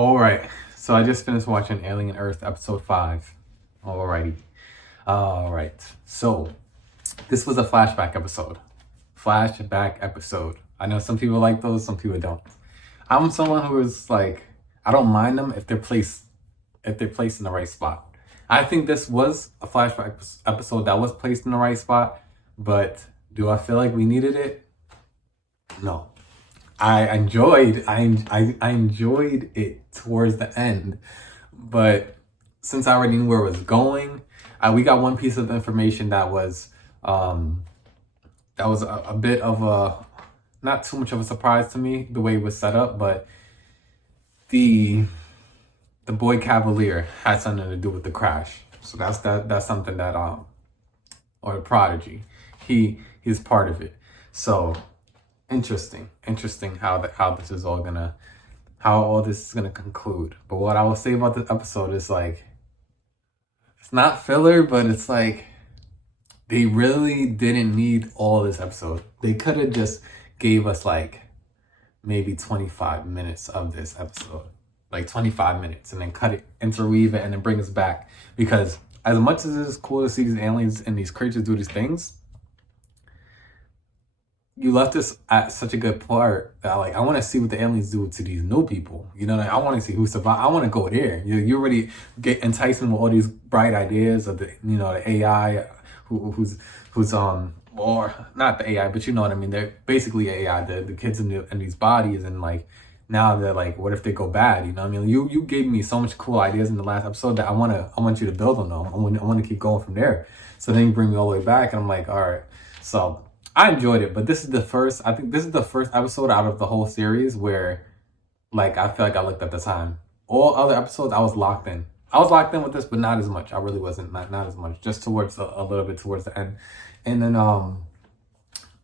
All right. So I just finished watching Alien Earth episode 5. Alrighty. All right. So this was a flashback episode. Flashback episode. I know some people like those, some people don't. I'm someone who is like, I don't mind them if they're placed in the right spot. I think this was a flashback episode that was placed in the right spot, but do I feel like we needed it? No. I enjoyed it towards the end, but since I already knew where it was going, we got one piece of information um that was a bit of a not too much of a surprise to me the way it was set up, but the the boy Cavalier had something to do with the crash. So that's something that or the prodigy. He's part of it. So interesting how this is all gonna how all this is gonna conclude. But what I will say about this episode is like it's not filler, but it's like they really didn't need all this episode. They could have just gave us like maybe 25 minutes of this episode. Like 25 minutes and then cut it, interweave it, and then bring us back. Because as much as it's cool to see these aliens and these creatures do these things, you left us at such a good part that like I want to see what the aliens do to these new people. You know, like, I want to see who survive. I want to go there. You already get enticing with all these bright ideas of the the AI who's or not the AI, but you know what I mean. They're basically AI. The kids in these bodies, and like now they're like, what if they go bad? You know what I mean? You gave me so much cool ideas in the last episode that I want you to build on them. I want to keep going from there. So then you bring me all the way back, and I'm like, all right. So I enjoyed it, but this is the first. I think this is the first episode out of the whole series where, like, I feel like I looked at the time. All other episodes, I was locked in. I was locked in with this, but not as much. I really wasn't. Not as much. Just towards a little bit towards the end, and then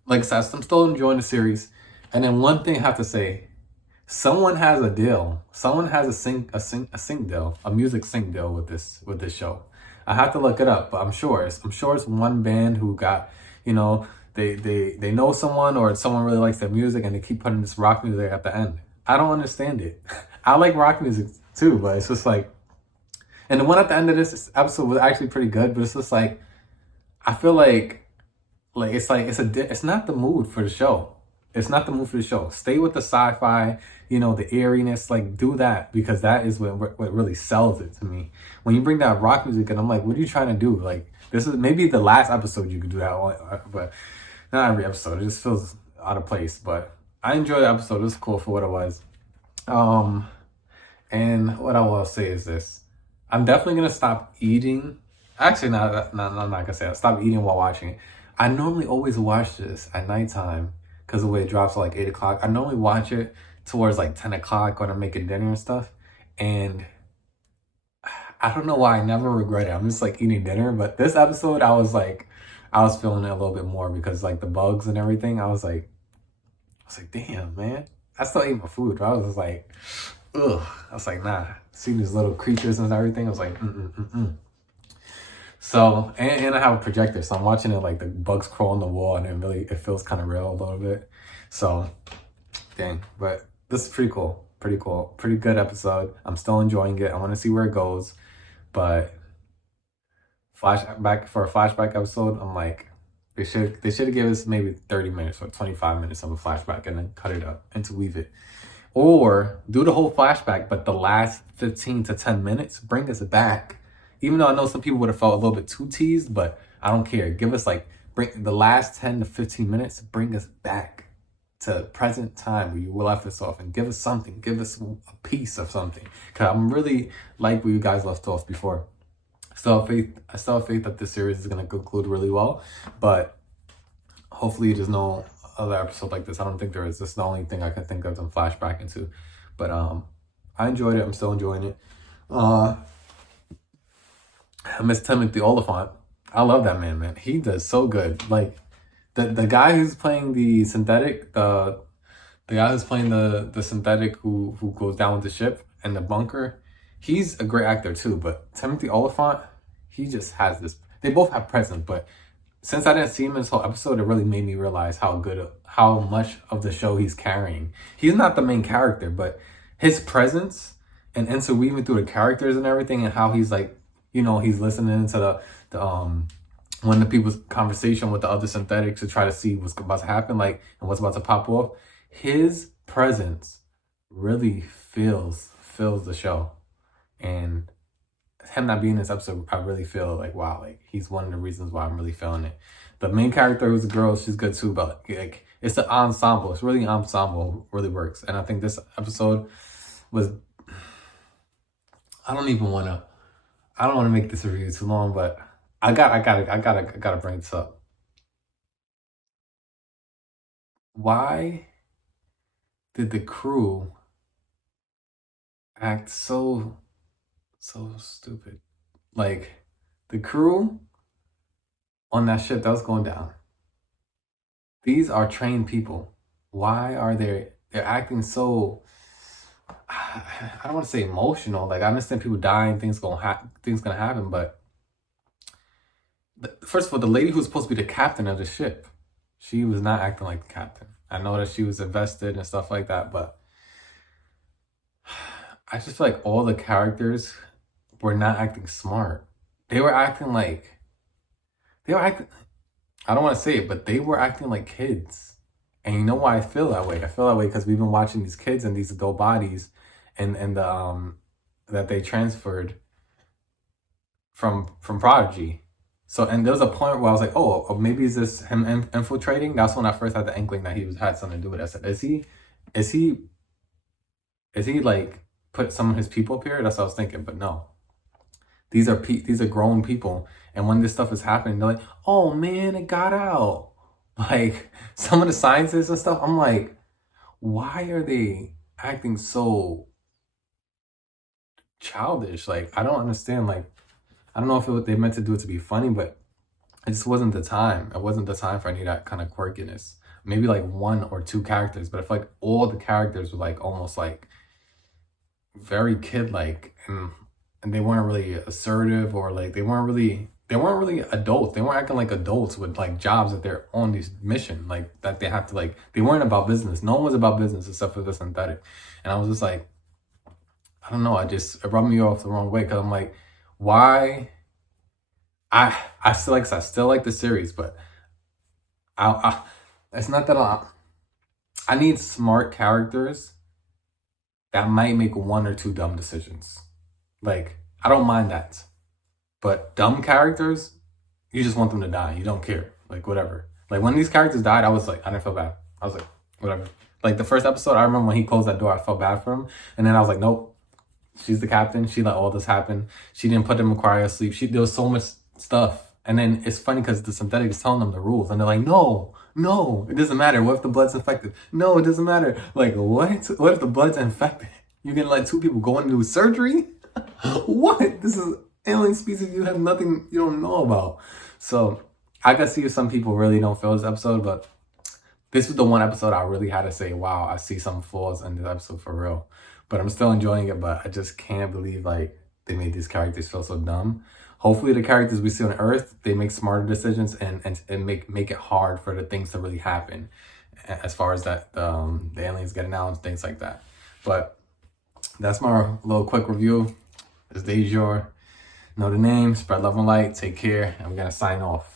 like I said, I'm still enjoying the series. And then one thing I have to say, someone has a deal. Someone has a sync deal, a music sync deal with this show. I have to look it up, but I'm sure it's one band who got they know someone, or someone really likes their music and they keep putting this rock music at the end. I don't understand it. I like rock music too, but it's just like, and the one at the end of this episode was actually pretty good, but it's just like, I feel like it's not the mood for the show. It's not the mood for the show. Stay with the sci-fi, the eeriness, like do that, because that is what really sells it to me. When you bring that rock music and I'm like, what are you trying to do? Like, this is maybe the last episode you could do that on, but not every episode. It just feels out of place. But I enjoyed the episode. It was cool for what it was. And what I will say is this: I'm definitely gonna stop eating. Actually, I'm not gonna say that. Stop eating while watching it. I normally always watch this at nighttime because the way it drops at like 8 o'clock. I normally watch it towards like 10 o'clock when I'm making dinner and stuff. And I don't know why I never regret it. I'm just like eating dinner. But this episode, I was feeling it a little bit more because like the bugs and everything. I was like, damn, man. I still ate my food, but I was just like, ugh. I was like, nah. Seeing these little creatures and everything, I was like, So, and I have a projector, so I'm watching it like the bugs crawl on the wall, and it feels kind of real a little bit. So, dang. But this is pretty cool. Pretty good episode. I'm still enjoying it. I want to see where it goes. But flashback for a flashback episode, I'm like, they should have given us maybe 30 minutes or 25 minutes of a flashback and then cut it up, interweave it. Or do the whole flashback, but the last 15 to 10 minutes, bring us back. Even though I know some people would have felt a little bit too teased, but I don't care. Give us bring the last 10 to 15 minutes, bring us back to present time where you left us off, and give us something. Give us a piece of something. Because I'm really like where you guys left off before. I still have faith that this series is going to conclude really well, but hopefully there's no other episode like this. I don't think there is. This is the only thing I can think of them flashback into. But I enjoyed it. I'm still enjoying it. Miss Timothy Oliphant. I love that man. He does so good. Like the guy who's playing the synthetic, the guy who's playing the synthetic who goes down with the ship and the bunker, he's a great actor too. But Timothy Oliphant, he just has this. They both have presence, but since I didn't see him in this whole episode, it really made me realize how much of the show he's carrying. He's not the main character, but his presence and interweaving through the characters and everything, and how he's like, he's listening to the one of the people's conversation with the other synthetics to try to see what's about to happen, like, and what's about to pop off. His presence really fills the show, and him not being in this episode, I really feel like, wow, like he's one of the reasons why I'm really feeling it. The main character, who's a girl, she's good too, but like it's the ensemble. It's really ensemble, really works. And I think this episode was. I don't want to make this review too long, but I gotta bring this up. Why did the crew act so stupid? Like, the crew on that ship that was going down, these are trained people. Why are they're acting so, I don't want to say emotional. Like, I understand people dying, things gonna happen, but first of all, the lady who's supposed to be the captain of the ship, she was not acting like the captain. I know that she was invested and stuff like that, but I just feel like all the characters were not acting smart. They were acting like, I don't want to say it, but they were acting like kids. And you know why I feel that way? I feel that way because we've been watching these kids in these adult bodies, and the that they transferred from Prodigy. So, and there was a point where I was like, oh, maybe is this him infiltrating? That's when I first had the inkling that he had something to do with it. I said, is he like put some of his people up here? That's what I was thinking, but no. These are grown people, and when this stuff is happening, they're like, oh man, it got out. Like, some of the scientists and stuff, I'm like, why are they acting so childish? Like, I don't understand. Like, I don't know if they meant to do it to be funny, but it just wasn't the time. It wasn't the time for any of that kind of quirkiness. Maybe like one or two characters, but I feel like all the characters were like almost like very kid-like, and they weren't really assertive, or like they weren't really adults. They weren't acting like adults with like jobs that they're on this mission, like that they have to, like, they weren't about business. No one was about business except for the synthetic. And I was just like, I don't know, it rubbed me off the wrong way, because I'm like, why? I still like the series, but it's not that I need smart characters that might make one or two dumb decisions. Like, I don't mind that. But dumb characters, you just want them to die. You don't care. Like, whatever. Like, when these characters died, I was like, I didn't feel bad. I was like, whatever. Like, the first episode, I remember when he closed that door, I felt bad for him. And then I was like, nope. She's the captain. She let all this happen. She didn't put them in cryo sleep. There was so much stuff. And then it's funny because the synthetic is telling them the rules. And they're like, no, it doesn't matter. What if the blood's infected? No, it doesn't matter. Like, what? What if the blood's infected? You're going to let two people go into surgery? What? This is alien species you don't know about. So I can see if some people really don't feel this episode, but this was the one episode I really had to say, wow, I see some flaws in this episode for real. But I'm still enjoying it, but I just can't believe like they made these characters feel so dumb. Hopefully the characters we see on Earth, they make smarter decisions and make it hard for the things to really happen, as far as that the aliens getting out and things like that. But that's my little quick review. It's Dejour. Know the name, spread love and light, take care, and we're gonna sign off.